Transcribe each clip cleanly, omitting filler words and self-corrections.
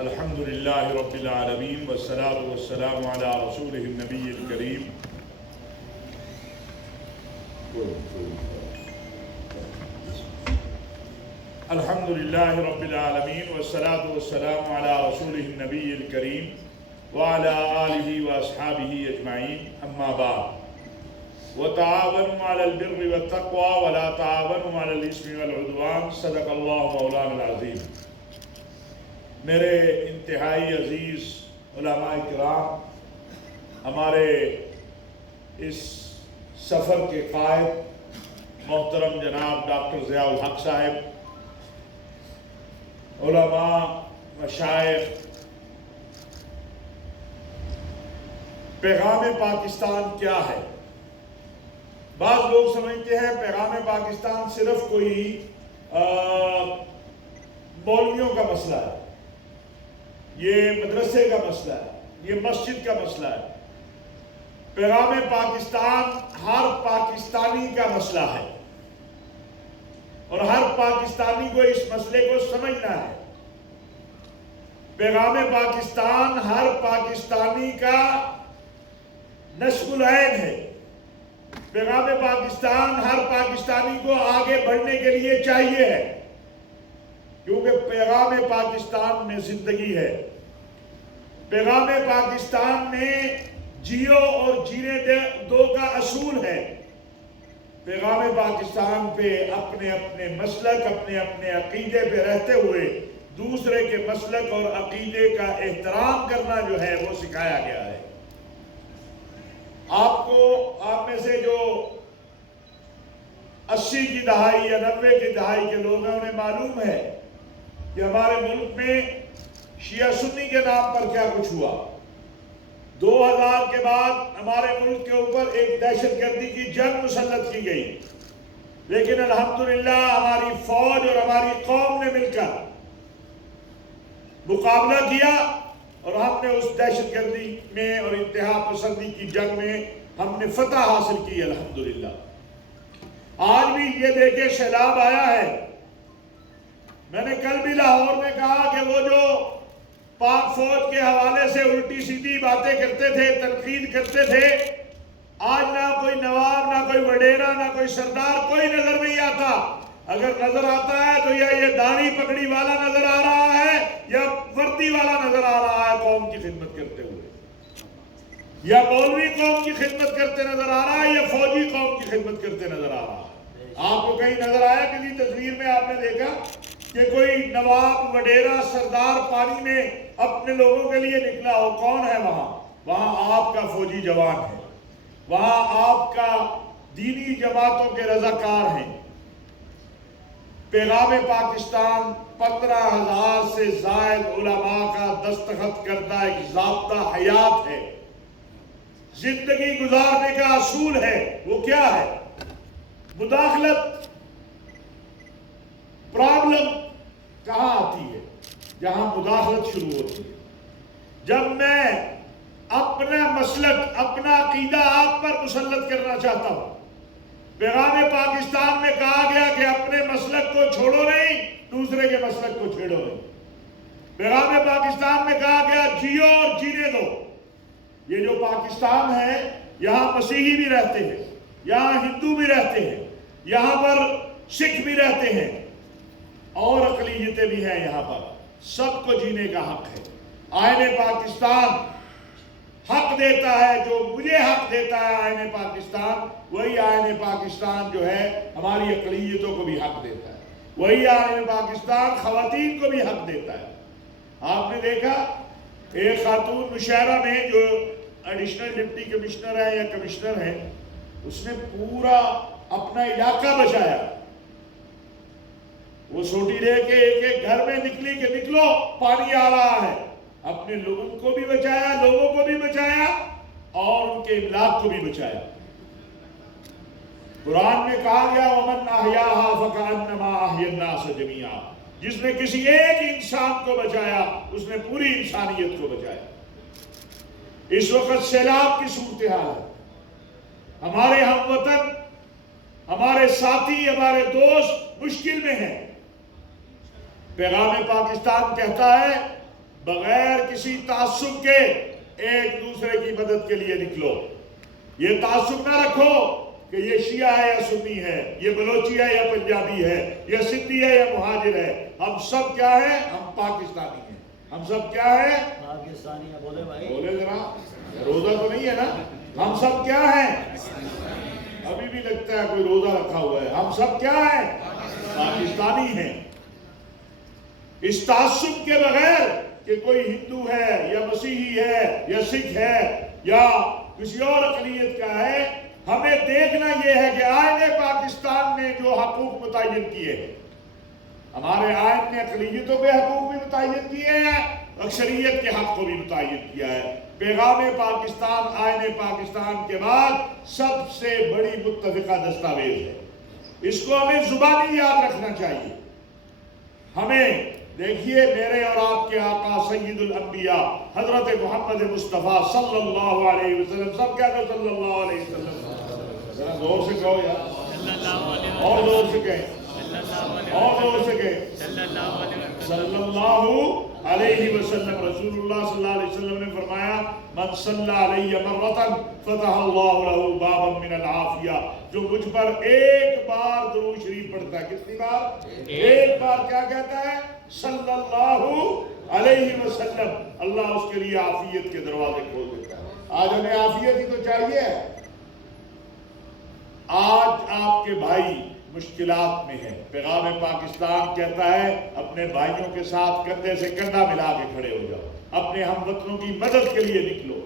الحمد للہ رب العالمین والصلاة والسلام علی رسولہ النبی الکریم الحمد للہ رب العالمین والصلاة والسلام علی رسولہ النبی الکریم وعلی آلہ واصحابہ اجمعین اما بعد وتعاونوا علی البر والتقوى ولا تعاونوا علی الاثم والعدوان صدق اللہ مولانا العظیم۔ میرے انتہائی عزیز علماء کرام، ہمارے اس سفر کے قائد محترم جناب ڈاکٹر ضیاء الحق صاحب، علماء، مشائخ، پیغام پاکستان کیا ہے؟ بعض لوگ سمجھتے ہیں پیغام پاکستان صرف کوئی مولویوں کا مسئلہ ہے، یہ مدرسے کا مسئلہ ہے، یہ مسجد کا مسئلہ ہے۔ پیغام پاکستان ہر پاکستانی کا مسئلہ ہے اور ہر پاکستانی کو اس مسئلے کو سمجھنا ہے۔ پیغام پاکستان ہر پاکستانی کا نصب العین ہے۔ پیغام پاکستان ہر پاکستانی کو آگے بڑھنے کے لیے چاہیے ہے، کیونکہ پیغام پاکستان میں زندگی ہے۔ پیغام پاکستان میں جیو اور جینے دو کا اصول ہے۔ پیغام پاکستان پہ اپنے اپنے مسلک، اپنے اپنے عقیدے پہ رہتے ہوئے دوسرے کے مسلک اور عقیدے کا احترام کرنا جو ہے وہ سکھایا گیا ہے۔ آپ میں سے جو 80 کی دہائی یا 90 کی دہائی کے لوگ ہیں، انہیں معلوم ہے کہ ہمارے ملک میں شیعہ سنی کے نام پر کیا کچھ ہوا۔ 2000 کے بعد ہمارے ملک کے اوپر ایک دہشت گردی کی جنگ مسلط کی گئی، لیکن الحمدللہ ہماری فوج اور ہماری قوم نے مل کر مقابلہ کیا اور ہم نے اس دہشت گردی میں اور انتہا پسندی کی جنگ میں ہم نے فتح حاصل کی الحمدللہ۔ آج بھی یہ دیکھیں سیلاب آیا ہے۔ میں نے کل بھی لاہور میں کہا کہ وہ جو پاک فوج کے حوالے سے الٹی سیدھی باتیں کرتے تھے، تنقید کرتے تھے، آج نہ کوئی نواب، نہ کوئی وڈیرا، نہ کوئی سردار کوئی نظر نہیں آتا۔ اگر نظر آتا ہے تو یا یہ داڑھی پگڑی والا نظر آ رہا ہے یا وردی والا نظر آ رہا ہے قوم کی خدمت کرتے ہوئے، یا مولوی قوم کی خدمت کرتے نظر آ رہا ہے یا فوجی قوم کی خدمت کرتے نظر آ رہا ہے۔ آپ کو کہیں نظر آیا کسی تصویر میں آپ نے دیکھا کہ کوئی نواب، وڈیرا، سردار پانی میں اپنے لوگوں کے لیے نکلا ہو؟ کون ہے وہاں؟ وہاں آپ کا فوجی جوان ہے، وہاں آپ کا دینی جماعتوں کے رضاکار ہیں۔ پیغام پاکستان 15,000 سے زائد علماء کا دستخط کردہ ایک ضابطہ حیات ہے، زندگی گزارنے کا اصول ہے۔ وہ کیا ہے؟ مداخلت۔ پرابلم کہاں آتی ہے؟ جہاں مداخلت شروع ہوتی ہے۔ جب میں اپنا مسلک، اپنا عقیدہ آپ پر مسلط کرنا چاہتا ہوں، پیغام پاکستان میں کہا گیا کہ اپنے مسلک کو چھوڑو نہیں، دوسرے کے مسلک کو چھیڑو نہیں۔ پیغام پاکستان میں کہا گیا جیو اور جینے دو۔ یہ جو پاکستان ہے، یہاں مسیحی بھی رہتے ہیں، یہاں ہندو بھی رہتے ہیں، یہاں پر سکھ بھی رہتے ہیں اور اقلیتیں بھی ہیں، یہاں پر سب کو جینے کا حق ہے۔ آئین پاکستان حق دیتا ہے، جو مجھے حق دیتا ہے آئین پاکستان، وہی آئین پاکستان جو ہے ہماری اقلیتوں کو بھی حق دیتا ہے، وہی آئین پاکستان خواتین کو بھی حق دیتا ہے۔ آپ نے دیکھا ایک خاتون مشاہرہ میں جو ایڈیشنل ڈپٹی کمشنر ہے یا کمشنر ہے، اس نے پورا اپنا علاقہ بچایا۔ وہ سوٹی لے کے ایک ایک گھر میں نکلی کہ نکلو پانی آ رہا ہے، اپنے لوگوں کو بھی بچایا، لوگوں کو بھی بچایا اور ان کے املاک کو بھی بچایا۔ قرآن میں کہا گیا وَمَنْ أَحْيَاهَا فَكَأَنَّمَا أَحْيَا النَّاسَ جَمِيعًا، جس نے کسی ایک انسان کو بچایا اس نے پوری انسانیت کو بچایا۔ اس وقت سیلاب کی صورتحال ہے، ہمارے ہم وطن، ہمارے ساتھی، ہمارے دوست مشکل میں ہیں۔ پیغام پاکستان کہتا ہے بغیر کسی تعصب کے ایک دوسرے کی مدد کے لیے نکلو. یہ تعصب نہ رکھو کہ یہ شیعہ ہے یا سنی ہے، یہ بلوچی ہے یا پنجابی ہے، یہ سندھی ہے یا مہاجر ہے. ہم سب کیا ہیں؟ ہم پاکستانی ہیں. ہم سب کیا ہیں؟ پاکستانی ہیں. بولے بھائی، بولے ذرا. روزہ تو نہیں ہے نا؟ ہم سب کیا ہیں؟ ابھی بھی لگتا ہے کوئی روزہ رکھا ہوا ہے. ہم سب کیا ہیں؟ پاکستانی ہیں. اس تعصب کے بغیر کہ کوئی ہندو ہے یا مسیحی ہے یا سکھ ہے یا کسی اور اقلیت کا ہے، ہمیں دیکھنا یہ ہے کہ آئین پاکستان نے جو حقوق متعین کیے ہیں، ہمارے آئین نے اقلیتوں کے حقوق بھی متعین کیے ہیں، اکثریت کے حق کو بھی متعین کیا ہے. پیغام پاکستان آئین پاکستان کے بعد سب سے بڑی متفقہ دستاویز ہے. اس کو ہمیں زبانی یاد رکھنا چاہیے. ہمیں دیکھیے، میرے اور آپ کے آقا سید الانبیاء حضرت محمد مصطفیٰ صلی اللہ علیہ وسلم، سب کہتے ہیں صلی اللہ علیہ وسلم. ذرا زور سے کہو یار، اور زور سے کہیں، اور زور سے کہیں. صلی اللہ علیہ وسلم. رسول اللہ صلی اللہ علیہ وسلم نے فرمایا، من صلی علیہ مرتن فتح اللہ لہ بابا من العافیہ. جو مجھ پر ایک بار درود شریف پڑھتا ہے. کتنی بار؟ ایک بار. کیا کہتا ہے؟ صلی اللہ علیہ وسلم. اللہ اس کے لیے عافیت کے دروازے کھول دیتا ہے. آج ہمیں عافیت ہی تو چاہیے. آج آپ کے بھائی مشکلات میں ہیں. پیغام پاکستان کہتا ہے اپنے بھائیوں کے ساتھ کندھے سے کندھا ملا کے کھڑے ہو جاؤ، اپنے ہم وطنوں کی مدد کے لیے نکلو.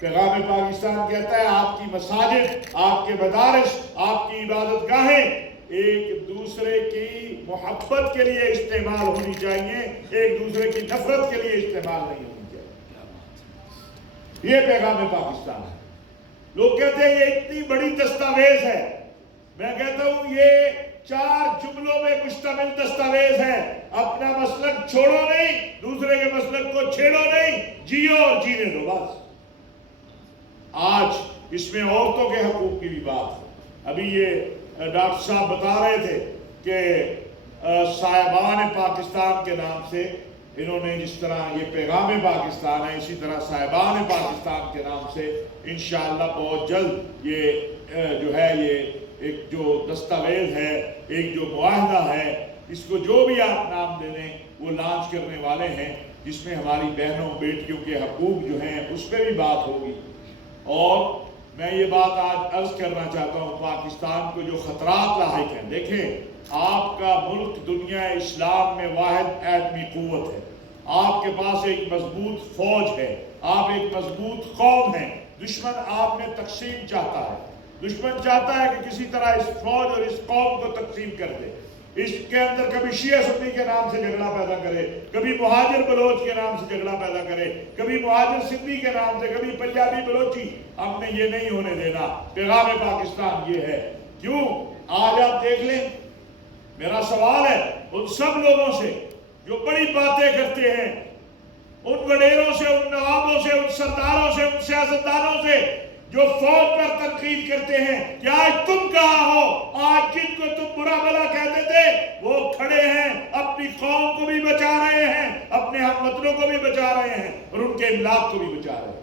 پیغام پاکستان کہتا ہے آپ کی مساجد، آپ کے مدارس، آپ کی عبادت گاہیں ایک دوسرے کی محبت کے لیے استعمال ہونی چاہیے، ایک دوسرے کی نفرت کے لیے استعمال نہیں ہونی چاہیے. یہ پیغام پاکستان ہے. لوگ کہتے ہیں یہ اتنی بڑی دستاویز ہے. میں کہتا ہوں یہ 4 جملوں میں مشتمل دستاویز ہے. اپنا مسلک چھوڑو نہیں، دوسرے کے مسلک کو چھیڑو نہیں، جیو اور جینے دو بس. آج اس میں عورتوں کے حقوق کی بھی بات ہے. ابھی یہ ڈاکٹر صاحب بتا رہے تھے کہ صاحبان پاکستان کے نام سے انہوں نے جس طرح یہ پیغام پاکستان ہے، اسی طرح صاحبان پاکستان کے نام سے انشاءاللہ بہت جلد یہ جو ہے یہ ایک جو دستاویز ہے، ایک جو معاہدہ ہے، اس کو جو بھی آپ نام دے دیں وہ لانچ کرنے والے ہیں، جس میں ہماری بہنوں بیٹیوں کے حقوق جو ہیں اس پہ بھی بات ہوگی. اور میں یہ بات آج عرض کرنا چاہتا ہوں، پاکستان کو جو خطرات لاحق ہیں، دیکھیں آپ کا ملک دنیا اسلام میں واحد ایٹمی قوت ہے. آپ کے پاس ایک مضبوط فوج ہے، آپ ایک مضبوط قوم ہیں. دشمن آپ میں تقسیم چاہتا ہے. دشمن چاہتا ہے کہ کسی طرح اس فوج اور اس قوم کو تقسیم کر دے. اس کے اندر کبھی شیعہ سنی کے نام سے جھگڑا پیدا کرے، کبھی مہاجر بلوچ کے نام سے جھگڑا پیدا کرے، کبھی مہاجر سندھی کے نام سے، کبھی پنجابی بلوچی. ہم نے یہ نہیں ہونے دینا. پیغام پاکستان یہ ہے. کیوں؟ آج آپ دیکھ لیں. میرا سوال ہے ان سب لوگوں سے جو بڑی باتیں کرتے ہیں، ان وڈیروں سے، ان نوابوں سے، ان سرداروں سے، ان سیاستدانوں سے جو فوج پر تنقید کرتے ہیں کہ آج تم کہاں ہو؟ آج جن کو تم برا بھلا کہتے تھے وہ کھڑے ہیں، اپنی قوم کو بھی بچا رہے ہیں، اپنے ہم وطنوں کو بھی بچا رہے ہیں اور ان کے املاک کو بھی بچا رہے ہیں.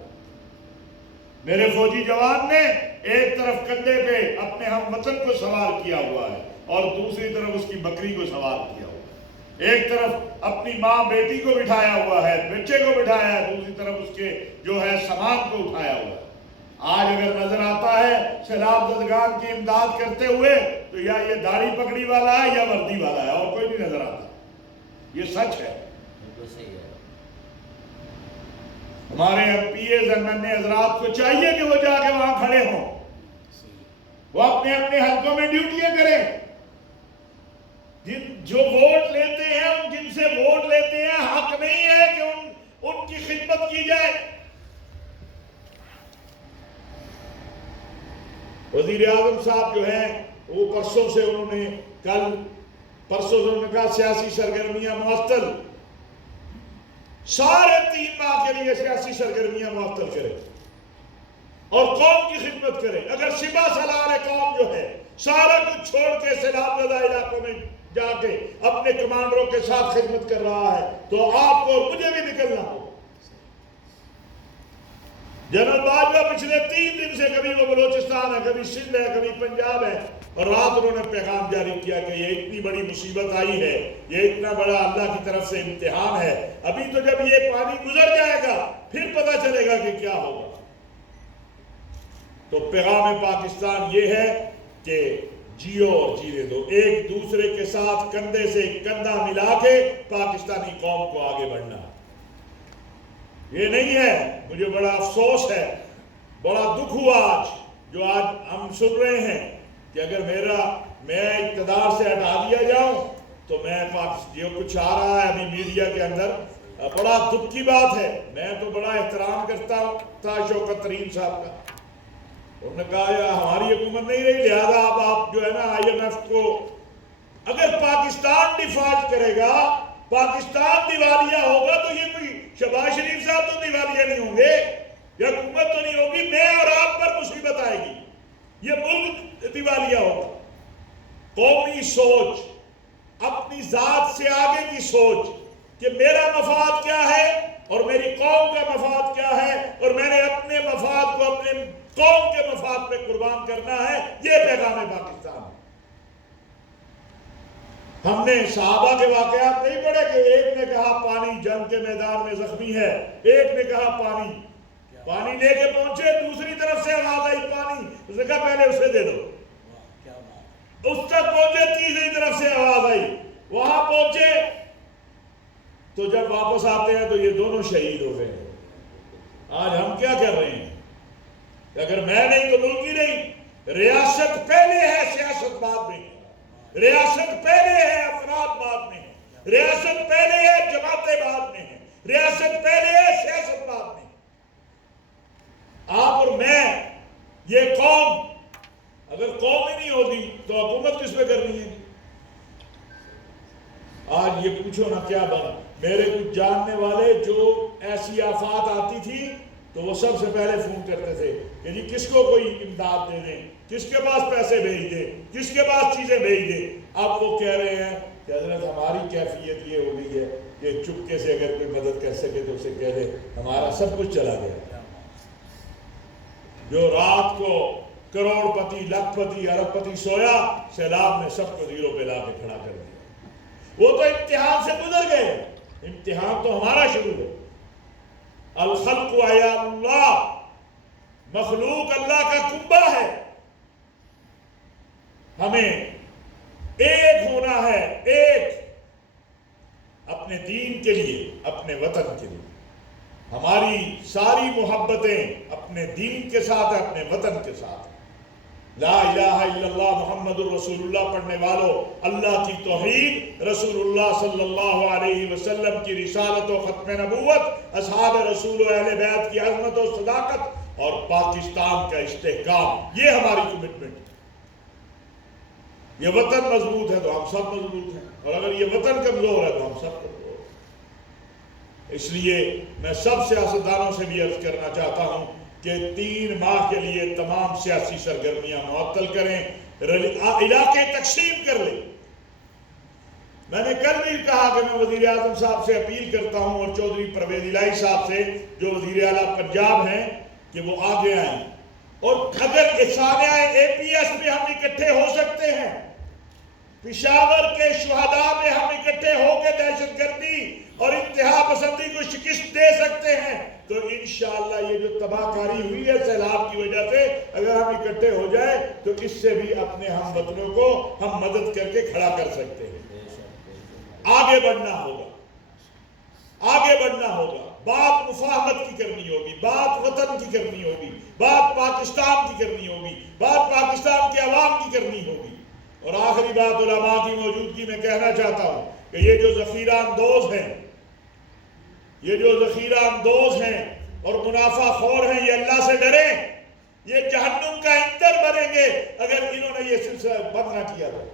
میرے فوجی جوان نے ایک طرف کندھے پہ اپنے ہم وطن کو سوار کیا ہوا ہے اور دوسری طرف اس کی بکری کو سوار کیا ہوا ہے. ایک طرف اپنی ماں بیٹی کو بٹھایا ہوا ہے، بچے کو بٹھایا ہے، دوسری طرف اس کے جو ہے سامان کو اٹھایا ہوا ہے. آج اگر نظر آتا ہے سیلاب زدگان کی امداد کرتے ہوئے تو یا یہ داڑھی پکڑی والا ہے یا وردی والا ہے، اور کوئی نہیں نظر آتا. یہ سچ ہے. ہمارے M P As M N A حضرات کو چاہیے کہ وہ جا کے وہاں کھڑے ہوں، وہ اپنے اپنے حلقوں میں ڈیوٹیاں کریں. جو ووٹ لیتے ہیں، جن سے ووٹ لیتے ہیں، حق نہیں ہے کہ ان کی خدمت کی جائے. وزیر اعظم صاحب جو ہیں وہ پرسوں سے انہوں نے کہا سیاسی سرگرمیاں معطل، سارے 3 ماہ کے لیے سیاسی سرگرمیاں معطل کرے اور قوم کی خدمت کرے. اگر سپہ سالار قوم جو ہے سارا کچھ چھوڑ کے سیلاب زدہ علاقوں میں جا کے اپنے کمانڈروں کے ساتھ خدمت کر رہا ہے تو آپ کو اور مجھے بھی نکلنا ہو۔ جنرل باجوہ پچھلے 3 دن سے کبھی وہ بلوچستان ہے، کبھی سندھ ہے، کبھی پنجاب ہے، اور رات انہوں نے پیغام جاری کیا کہ یہ اتنی بڑی مصیبت آئی ہے، یہ اتنا بڑا اللہ کی طرف سے امتحان ہے، ابھی تو جب یہ پانی گزر جائے گا پھر پتہ چلے گا کہ کیا ہوگا۔ تو پیغام پاکستان یہ ہے کہ جیو اور جینے دو، ایک دوسرے کے ساتھ کندھے سے کندھا ملا کے پاکستانی قوم کو آگے بڑھنا ہے۔ یہ نہیں ہے، مجھے بڑا افسوس ہے، بڑا دکھ ہوا آج جو آج ہم سن رہے ہیں کہ اگر میں اقتدار سے ہٹا دیا جاؤں تو میں جو کچھ آ رہا ہے ابھی میڈیا کے اندر، بڑا دکھ کی بات ہے۔ میں تو بڑا احترام کرتا تھا شوکت ترین صاحب کا، انہوں نے کہا ہماری حکومت نہیں رہی، لہذا آپ جو ہے نا IMF کو، اگر پاکستان ڈیفالٹ کرے گا، پاکستان دیوالیہ ہوگا تو یہ کوئی شہباز شریف صاحب تو دیوالیہ نہیں ہوں گے، یا حکومت تو نہیں ہوگی، میں اور آپ پر مصیبت آئے گی، یہ ملک دیوالیہ ہوگا۔ قومی سوچ، اپنی ذات سے آگے کی سوچ کہ میرا مفاد کیا ہے اور میری قوم کا مفاد کیا ہے، اور میں نے اپنے مفاد کو اپنے قوم کے مفاد پہ قربان کرنا ہے، یہ پیغام پاکستان ہے۔ ہم نے صحابہ کے واقعات نہیں پڑھے کہ ایک نے کہا پانی جنگ کے میدان میں زخمی ہے، ایک نے کہا پانی لے کے پہنچے، دوسری طرف سے آواز آئی پانی، اس نے کہا پہلے اسے دے دو، اس تک پہنچے، تیسری طرف سے آواز آئی، وہاں پہنچے تو جب واپس آتے ہیں تو یہ دونوں شہید ہو گئے۔ آج ہم کیا کر رہے ہیں؟ اگر میں نہیں تو ملک ہی نہیں، ریاست پہلے ہے، سیاست بعد میں، ریاست پہلے ہے، افراد بعد میں ہے، ریاست پہلے ہے، جماعتیں بعد میں ہیں، ریاست پہلے ہے، سیاست بعد میں۔ آپ اور میں، یہ قوم، اگر قوم ہی نہیں ہوگی تو حکومت کس پہ کرنی ہے؟ آج یہ پوچھو نا کیا بنا۔ میرے کچھ جاننے والے جو ایسی آفات آتی تھی تو وہ سب سے پہلے فون کرتے تھے کہ جی کس کو کوئی امداد دے دیں، کس کے پاس پیسے بھیج دیں، کس کے پاس چیزیں بھیج دیں۔ اب وہ کہہ رہے ہیں کہ حضرت ہماری کیفیت یہ ہو گئی ہے کہ چپکے سے اگر کوئی مدد کر سکے تو اسے کہہ دے ہمارا سب کچھ چلا گیا۔ جو رات کو کروڑ پتی، لاکھ پتی، ارب پتی سویا، سیلاب نے سب کو زیرو پہ لا کے کھڑا کر دیا۔ وہ تو امتحان سے گزر گئے، امتحان تو ہمارا شروع ہے۔ الخلق عیال اللہ، مخلوق اللہ کا کنبہ ہے، ہمیں ایک ہونا ہے، ایک اپنے دین کے لیے، اپنے وطن کے لیے۔ ہماری ساری محبتیں اپنے دین کے ساتھ ہیں، اپنے وطن کے ساتھ۔ لا الہ الا اللہ محمد الرسول اللہ پڑھنے والوں، اللہ کی توحید، رسول اللہ صلی اللہ علیہ وسلم کی رسالت و ختم نبوت، اصحاب رسول و اہل بیت کی عظمت و صداقت، اور پاکستان کا استحکام، یہ ہماری کمٹمنٹ ہے۔ یہ وطن مضبوط ہے تو ہم سب مضبوط ہیں، اور اگر یہ وطن کمزور ہے تو ہم سب کمزور ہیں۔ اس لیے میں سب سیاستدانوں سے بھی عرض کرنا چاہتا ہوں کہ 3 ماہ کے لیے تمام سیاسی سرگرمیاں معطل کریں، علاقے تقسیم کر لیں۔ میں نے کل بھی کہا کہ میں وزیر اعظم صاحب سے اپیل کرتا ہوں اور چودھری پرویز الہی صاحب سے جو وزیر اعلیٰ پنجاب ہیں کہ وہ آگے آئیں، اور اگر ثانیہ APS میں ہم اکٹھے ہو سکتے ہیں، پشاور کے شہداء میں ہم اکٹھے ہو کے دہشت گردی اور انتہا پسندی کو شکست دے سکتے ہیں، تو انشاءاللہ یہ جو تباہ کاری ہوئی ہے سیلاب کی وجہ سے، اگر ہم اکٹھے ہو جائے تو اس سے بھی اپنے ہم وطنوں کو ہم مدد کر کے کھڑا کر سکتے ہیں۔ آگے بڑھنا ہوگا، آگے بڑھنا ہوگا، بات مفاہمت کی کرنی ہوگی، بات وطن کی کرنی ہوگی، بات پاکستان کی کرنی ہوگی، بات پاکستان کے عوام کی کرنی ہوگی۔ اور آخری بات علماء کی موجودگی میں کہنا چاہتا ہوں کہ یہ جو ذخیرہ اندوز ہیں، یہ جو ذخیرہ اندوز ہیں اور منافع خور ہیں، یہ اللہ سے ڈریں، یہ جہنم کا ایندھن بنیں گے اگر انہوں نے یہ سلسلہ بند نہ کیا تو۔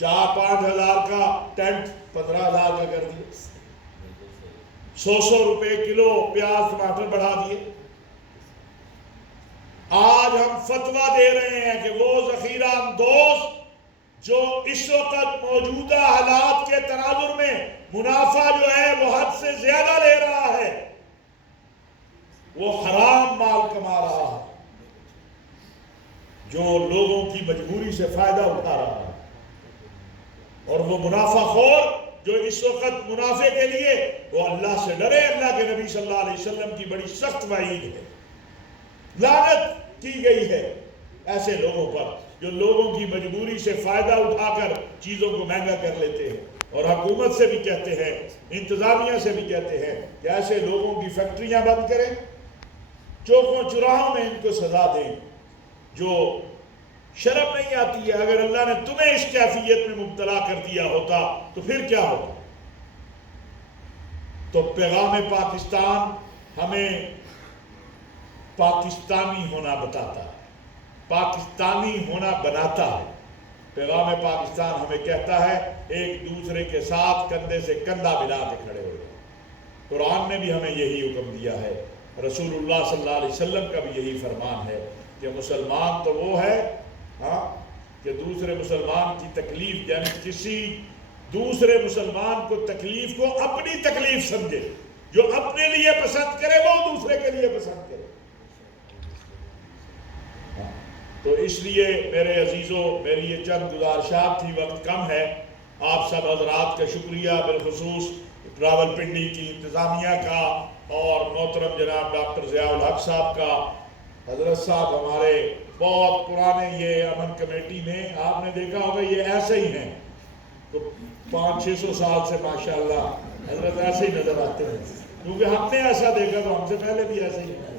4-5 ہزار کا ٹینٹ 15 ہزار کا کر دیا، 100 روپے کلو پیاز ٹماٹر بڑھا دیے۔ آج ہم فتویٰ دے رہے ہیں کہ وہ ذخیرہ اندوز جو اس وقت موجودہ حالات کے تناظر میں منافع جو ہے وہ حد سے زیادہ لے رہا ہے، وہ حرام مال کما رہا ہے، جو لوگوں کی مجبوری سے فائدہ اٹھا رہا ہے، اور وہ منافع خور جو اس وقت منافع کے لیے وہ اللہ سے ڈرے۔ اللہ کے نبی صلی اللہ علیہ وسلم کی بڑی سخت وعید ہے، لعنت کی گئی ہے ایسے لوگوں پر جو لوگوں کی مجبوری سے فائدہ اٹھا کر چیزوں کو مہنگا کر لیتے ہیں، اور حکومت سے بھی کہتے ہیں، انتظامیہ سے بھی کہتے ہیں کہ ایسے لوگوں کی فیکٹریاں بند کریں، چوکوں چراہوں میں ان کو سزا دیں۔ جو شرم نہیں آتی ہے، اگر اللہ نے تمہیں اس کیفیت میں مبتلا کر دیا ہوتا تو پھر کیا ہوتا؟ تو پیغام پاکستان ہمیں پاکستانی ہونا بتاتا ہے، پاکستانی ہونا بناتا ہے۔ پیغام پاکستان ہمیں کہتا ہے ایک دوسرے کے ساتھ کندھے سے کندھا ملا کے کھڑے ہو جائیں۔ قرآن نے بھی ہمیں یہی حکم دیا ہے، رسول اللہ صلی اللہ علیہ وسلم کا بھی یہی فرمان ہے کہ مسلمان تو وہ ہے کہ دوسرے مسلمان کی تکلیف، یعنی کسی دوسرے مسلمان کو تکلیف کو اپنی تکلیف سمجھے، جو اپنے لیے پسند کرے وہ دوسرے کے لیے پسند کرے۔ تو اس لیے میرے عزیزوں، میری یہ چند گزارشات تھی، وقت کم ہے۔ آپ سب حضرات کا شکریہ، بالخصوص راولپنڈی کی انتظامیہ کا اور محترم جناب ڈاکٹر ضیاء الحق صاحب کا۔ حضرت صاحب ہمارے بہت پرانے یہ امن کمیٹی میں، آپ نے دیکھا ہوگا یہ ایسے ہی ہیں، تو 500-600 سال سے ماشاءاللہ حضرت ایسے ہی نظر آتے ہیں، کیونکہ ہم نے ایسا دیکھا تو ہم سے پہلے بھی ایسے ہی ہیں۔